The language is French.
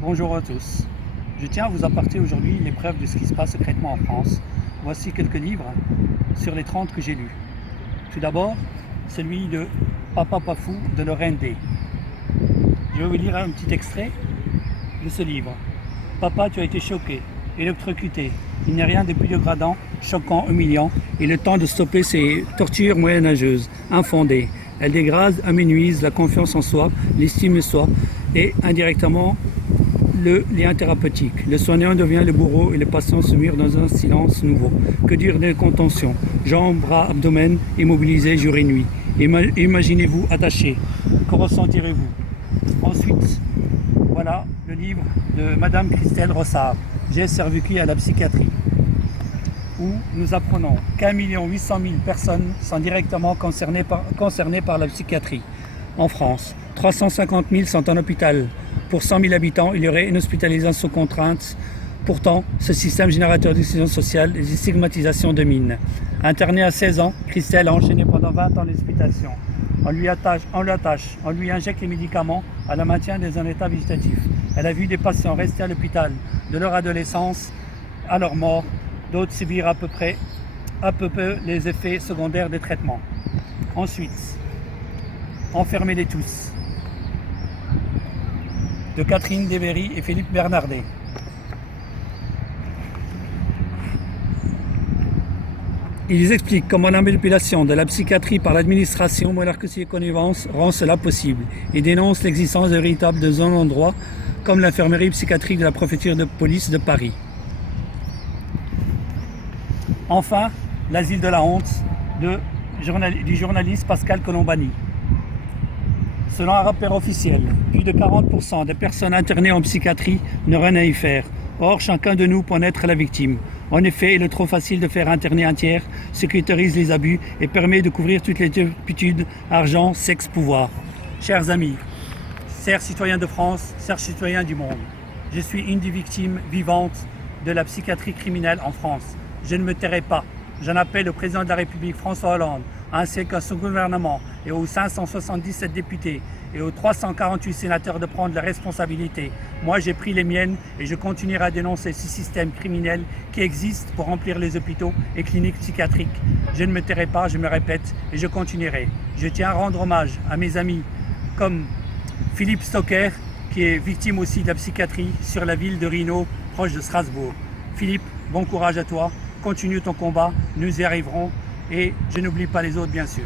Bonjour à tous. Je tiens à vous apporter aujourd'hui l'épreuve de ce qui se passe secrètement en France. Voici quelques livres sur les 30 que j'ai lus. Tout d'abord, celui de Papa Pafou de Lorraine D. Je vais vous lire un petit extrait de ce livre. Papa, tu as été choqué, électrocuté. Il n'y a rien de plus dégradant, choquant, humiliant. Il est le temps de stopper ces tortures moyenâgeuses, infondées. Elles dégradent, amenuisent la confiance en soi, l'estime de soi et indirectement le lien thérapeutique. Le soignant devient le bourreau et le patient se mure dans un silence nouveau. Que dire des contentions? Jambes, bras, abdomen, immobilisés jour et nuit. Imaginez-vous attaché. Que ressentirez-vous? Ensuite, voilà le livre de Madame Christelle Rossard, J'ai survécu à la psychiatrie, où nous apprenons qu'1 800 000 personnes sont directement concernées par la psychiatrie. En France, 350 000 sont en hôpital. Pour 100 000 habitants, il y aurait une hospitalisation contrainte. Pourtant, ce système générateur d'exclusion sociale et de stigmatisation domine. Internée à 16 ans, Christelle a enchaîné pendant 20 ans l'hospitalisation. On lui injecte les médicaments à la maintien dans un état végétatif. Elle a vu des patients rester à l'hôpital de leur adolescence à leur mort, d'autres subir à peu près les effets secondaires des traitements. Ensuite, Enfermez-les tous, de Catherine Devéry et Philippe Bernardet. Ils expliquent comment la manipulation de la psychiatrie par l'administration, monarchie et connivence rend cela possible et dénoncent l'existence de véritables zones en droit comme l'infirmerie psychiatrique de la préfecture de police de Paris. Enfin, l'asile de la honte du journaliste Pascal Colombani. Selon un rapport officiel, plus de 40% des personnes internées en psychiatrie n'ont rien à y faire. Or, chacun de nous peut en être la victime. En effet, il est trop facile de faire interner un tiers, sécuritarise les abus et permet de couvrir toutes les turpitudes, argent, sexe, pouvoir. Chers amis, chers citoyens de France, chers citoyens du monde, je suis une des victimes vivantes de la psychiatrie criminelle en France. Je ne me tairai pas. J'en appelle au président de la République, François Hollande, ainsi qu'à son gouvernement et aux 577 députés et aux 348 sénateurs de prendre la responsabilité. Moi, j'ai pris les miennes et je continuerai à dénoncer ce système criminel qui existe pour remplir les hôpitaux et cliniques psychiatriques. Je ne me tairai pas, je me répète, et je continuerai. Je tiens à rendre hommage à mes amis comme Philippe Stocker, qui est victime aussi de la psychiatrie sur la ville de Rhino, proche de Strasbourg. Philippe, bon courage à toi. Continue ton combat, nous y arriverons et je n'oublie pas les autres bien sûr.